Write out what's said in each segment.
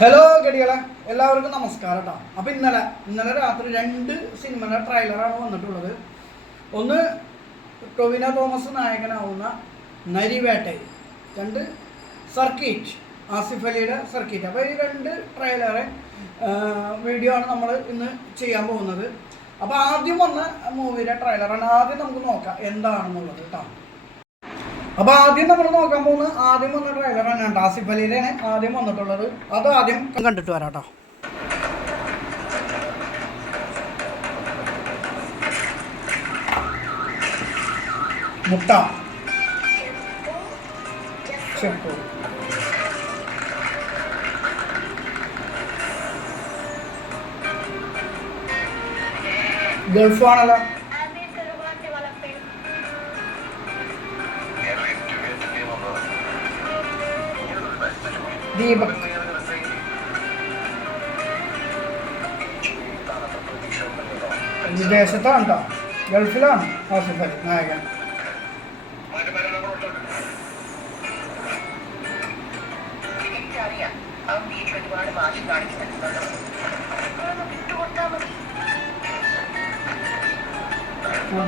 Hello ഗഡികളെ, എല്ലാവർക്കും നമസ്കാരം കേട്ടോ. അപ്പോൾ ഇന്നലെ രാത്രി 2 സിനിമയുടെ ട്രെയിലറാണ് വന്നിട്ടുള്ളത്. ഒന്ന് ടൊവിനോ തോമസ് നായകനാവുന്ന നരിവേട്ട, 2 സർക്കിറ്റ്, ആസിഫ് അലിയുടെ സർക്കിറ്റ്. അപ്പോൾ ഈ 2 ട്രെയിലറെ വീഡിയോ ആണ് നമ്മൾ ഇന്ന് ചെയ്യാൻ പോകുന്നത്. അപ്പോൾ ആദ്യം വന്ന മൂവിയുടെ ട്രെയിലറാണ് ആദ്യം നമുക്ക് നോക്കാം എന്താണെന്നുള്ളത് കേട്ടോ. അപ്പോൾ ആദ്യം നമ്മൾ നോക്കാൻ പോകുന്നത് ആദ്യം വന്ന ട്രെയിലറാണ്. ആസിഫ് അലിയിലാണ് ആദ്യം വന്നിട്ടുള്ളത്. അത് ആദ്യം കണ്ടിട്ട് വരാം കേട്ടോ. മുട്ട ചെപ്പു ഗൾഫാണല്ലോ. ദീപക് വിദേശത്താണ് കേട്ടോ, ഗൾഫിലാണ് ആസിഫ് അലി നായകൻ.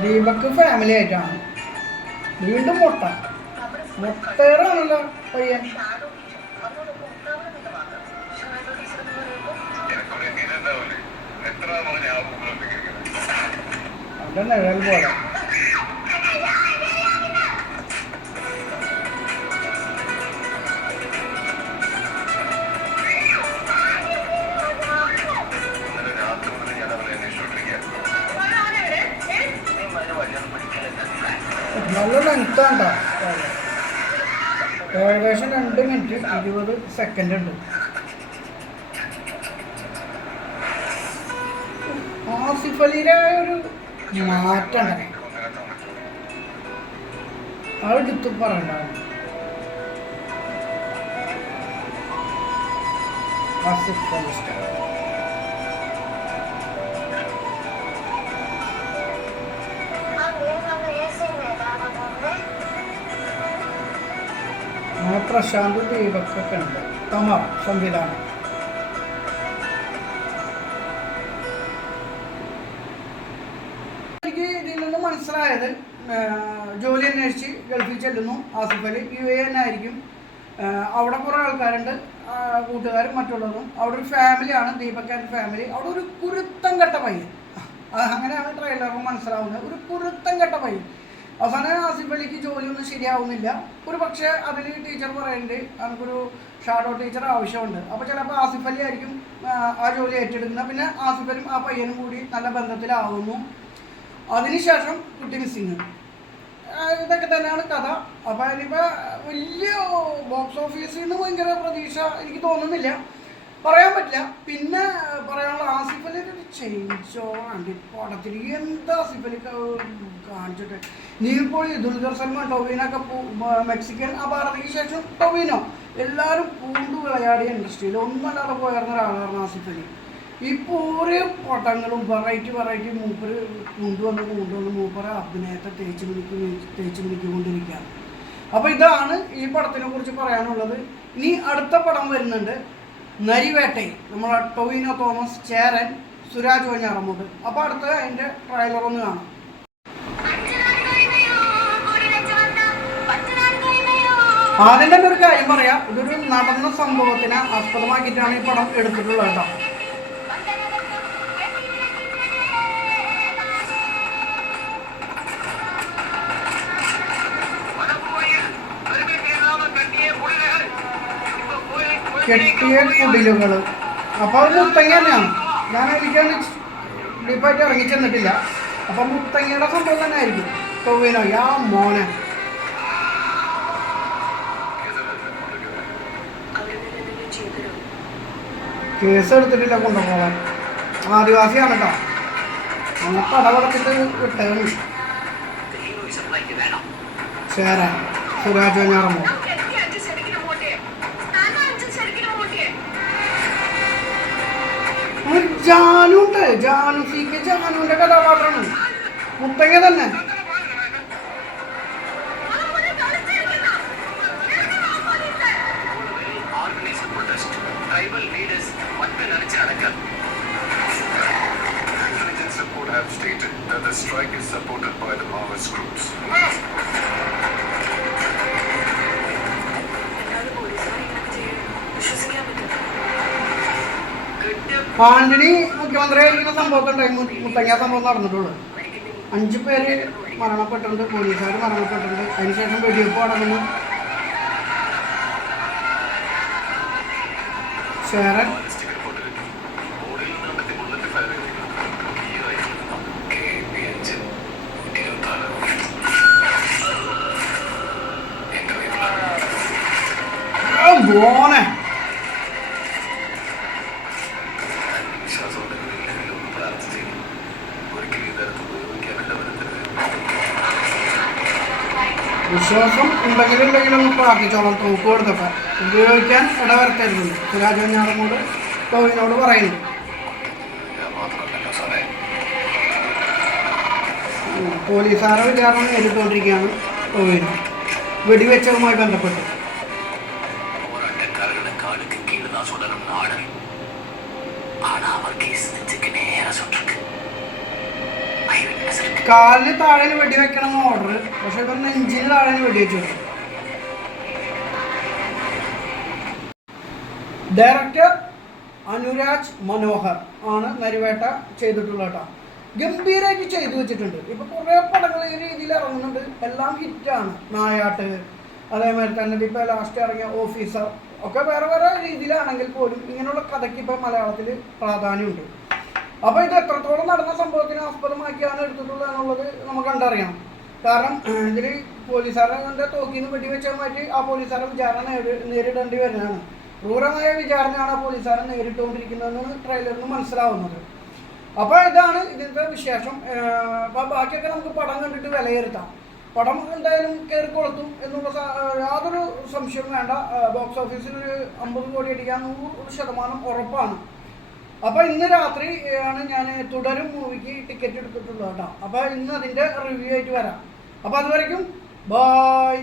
ദീപക് ഫാമിലി ആയിട്ടാണ്. വീണ്ടും മുട്ടേറാണല്ലോ പയ്യൻ. അവൻ്റെ നിഴൽ പോലെ. നല്ല ലെങ്താണ്ട, ഏകദേശം 2 മിനിറ്റ് 20 സെക്കൻഡ് ഉണ്ട്. ആസിഫ് അലിയുടെ ഒരു മാറ്റം അതെടുത്ത് പറയണ്ട. ആസിഫ് അലി പ്രശാന്ത് ദീപക്കൊക്കെ ഉണ്ട്. തമർ സംവിധാനം. എനിക്ക് ഇതിൽ നിന്ന് മനസ്സിലായത്, ജോലി അന്വേഷിച്ച് ഗൾഫിൽ ചെല്ലുന്നു ആസിഫ് അലി. UAE ആയിരിക്കും. അവിടെ കുറേ ആൾക്കാരുണ്ട്, കൂട്ടുകാരും മറ്റുള്ളതും. അവിടെ ഒരു ഫാമിലിയാണ്, ദീപക് ആൻഡ് ഫാമിലി. അവിടെ ഒരു കുരുത്തം കെട്ട പയ്യൻ, അങ്ങനെയാണ് ട്രെയിലറിൽ മനസ്സിലാവുന്നത്. ഒരു കുരുത്തം കെട്ട പയ്യൻ. അവസാനം ആസിഫ് അലിക്ക് ജോലിയൊന്നും ശരിയാവുന്നില്ല. ഒരു പക്ഷേ അതിൽ ടീച്ചർ പറയുന്നുണ്ട് നമുക്കൊരു ഷാഡോ ടീച്ചർ ആവശ്യമുണ്ട്. അപ്പോൾ ചിലപ്പോൾ ആസിഫ് അലി ആയിരിക്കും ആ ജോലി ഏറ്റെടുക്കുന്നത്. പിന്നെ ആസിഫ് അലിയും ആ പയ്യനും കൂടി നല്ല ബന്ധത്തിലാവുന്നു. അതിനുശേഷം കുട്ടി മിസ്സിങ്. ഇതൊക്കെ തന്നെയാണ് കഥ. അപ്പോൾ അതിനിപ്പോൾ വലിയ ബോക്സ് ഓഫീസിൽ നിന്ന് ഭയങ്കര പ്രതീക്ഷ എനിക്ക് തോന്നുന്നില്ല, പറയാൻ പറ്റില്ല. പിന്നെ പറയാനുള്ള ആസിഫ് അലി ഒരു ചേഞ്ചോ ആണ്ട് പടത്തിൽ എന്താ ആസിഫ് അലി കാണിച്ചിട്ട്. നീ ഇപ്പോൾ ദുൽഖർ സൽമാൻ, ടൊവിനൊക്കെ മെക്സിക്കൻ അപാരതയ്ക്ക് ശേഷം ടൊവിനോ എല്ലാവരും പൂണ്ടു വിളയാടിയ ഇൻഡസ്ട്രിയിൽ ഒന്നല്ലാതെ പോയിരുന്ന ഒരാളായിരുന്നു ആസിഫ് അലി. ഇപ്പോൾ ഓരോ പടങ്ങളും വെറൈറ്റി മൂപ്പര് കൊണ്ടുവന്ന് മൂപ്പര് അഭിനയത്തെ തേച്ച് മിനിക്കൊണ്ടിരിക്കുകയാണ്. അപ്പോൾ ഇതാണ് ഈ പടത്തിനെ കുറിച്ച് പറയാനുള്ളത്. ഇനി അടുത്ത പടം വരുന്നുണ്ട്, നരിവേട്ടൈ. നമ്മളെ ടൊവിനോ തോമസ്, ചേരൻ, സുരാജ് വഞ്ഞാറമ്മൂട്. അപ്പോൾ അടുത്ത അതിൻ്റെ ട്രെയിലർ ഒന്ന് കാണാം. ആദ്യം തന്നെ ഒരു കാര്യം പറയാം, ഇതൊരു നടന്ന സംഭവത്തിനെ ആസ്പദമാക്കിയിട്ടാണ് ഈ പടം എടുത്തിട്ടുള്ളത് കേട്ടോ. കെട്ടിയ കുടിലുകൾ. അപ്പോൾ അത് മുത്തങ്ങ തന്നെയാണ്. ഞാൻ എനിക്കാണ് ഡീപ്പായിട്ട് ഇറങ്ങി ചെന്നിട്ടില്ല. അപ്പം മുത്തങ്ങയുടെ സംഭവം തന്നെ ആയിരിക്കും. ടൊവിനോ യാ മോനെ. കേസ് എടുത്തിട്ടില്ല കൊണ്ടുപോകാൻ. ആദിവാസിയാണ് കേട്ടോ. അങ്ങനെ പടപടച്ചിട്ട് വിട്ടതാണ്. ചേരാൻ സുരാജ് വഞ്ഞാറമ്മോ. ജാനുണ്ട്, ജാനുവിന്റെ കഥാപാത്രമാണ്. മുത്തങ്ങ തന്നെ. tribal leaders മറ്റ് നടിച്ച് അടക്കാം. Intelligence report have stated that the strike is supported by the Maoist groups. Antony മുഖ്യമന്ത്രിയായിരിക്കുന്ന സംഭവത്തുണ്ടായി Muthanga സംഭവം നടന്നിട്ടുള്ളൂ. 5 പേര് മരണപ്പെട്ടിട്ടുണ്ട്, പോലീസുകാർ മരണപ്പെട്ടിട്ടുണ്ട്. അതിനുശേഷം വെടിവെപ്പ് നടന്നു. ശേരൻ മോനെ വിശ്വാസം ഉണ്ടെങ്കിലും പ്രാർത്ഥിച്ചോളാം. തോക്ക് കൊടുത്തപ്പോൾ ഉപയോഗിക്കാൻ ഇടവരുത്തരുത്. സുരാജ് വെഞ്ഞാറമ്മോട് ടോവിനോട് പറയുന്നു. പോലീസുകാരെ വിചാരണ നേരിട്ടുകൊണ്ടിരിക്കുകയാണ് ടോവിനോ വെടിവെച്ചതുമായി ബന്ധപ്പെട്ട്. കാലിന് താഴെ വെടിവെക്കണം ഓർഡർ, പക്ഷെ ഇപ്പം നെഞ്ചിന് താഴെ വെടിവെച്ചു. ഡയറക്ടർ അനുരാജ് മനോഹർ ആണ് നരിവേട്ട ചെയ്തിട്ടുള്ള കേട്ടോ. ഗംഭീരമായിട്ട് ചെയ്തു വെച്ചിട്ടുണ്ട്. ഇപ്പൊ കുറേ പടങ്ങൾ ഈ രീതിയിൽ ഇറങ്ങുന്നുണ്ട്, എല്ലാം ഹിറ്റാണ്. നായാട്ട്, അതേമാതിരി തന്നെ ഇപ്പൊ ലാസ്റ്റ് ഇറങ്ങിയ ഓഫീസർ ഒക്കെ വേറെ വേറെ രീതിയിലാണെങ്കിൽ പോലും ഇങ്ങനെയുള്ള കഥയ്ക്ക് ഇപ്പൊ മലയാളത്തിൽ പ്രാധാന്യമുണ്ട്. അപ്പോൾ ഇത് എത്രത്തോളം നടന്ന സംഭവത്തിനെ ആസ്പദമാക്കിയാണ് എടുത്തിട്ടുള്ളത് എന്നുള്ളത് നമുക്ക് കണ്ടറിയണം. കാരണം ഇതിൽ പോലീസുകാരൻ്റെ തോക്കിന്ന് വെടിവെച്ചാൽ മാറ്റി ആ പോലീസുകാരെ വിചാരണ നേരിടേണ്ടി വരുന്നതാണ്. ക്രൂരമായ വിചാരണയാണ് ആ പോലീസുകാരൻ നേരിട്ടുകൊണ്ടിരിക്കുന്നതെന്ന് ട്രെയിലറിൽ നിന്ന് മനസ്സിലാവുന്നത്. അപ്പോൾ ഇതാണ് ഇതിൻ്റെ വിശേഷം. അപ്പോൾ ബാക്കിയൊക്കെ നമുക്ക് പടം കണ്ടിട്ട് വിലയിരുത്താം. പടം എന്തായാലും കയറിക്കൊളുത്തും എന്നുള്ള യാതൊരു സംശയവും വേണ്ട. ബോക്സ് ഓഫീസിൽ ഒരു 50 കോടി അടിക്കാൻ 100% ഉറപ്പാണ്. അപ്പോൾ ഇന്ന് രാത്രി ആണ് ഞാൻ തുടരും മൂവിക്ക് ടിക്കറ്റ് എടുത്തിട്ടുള്ളത് കേട്ടോ. അപ്പോൾ ഇന്ന് അതിൻ്റെ റിവ്യൂ ആയിട്ട് വരാം. അപ്പോൾ അതുവരയ്ക്കും ബായ്.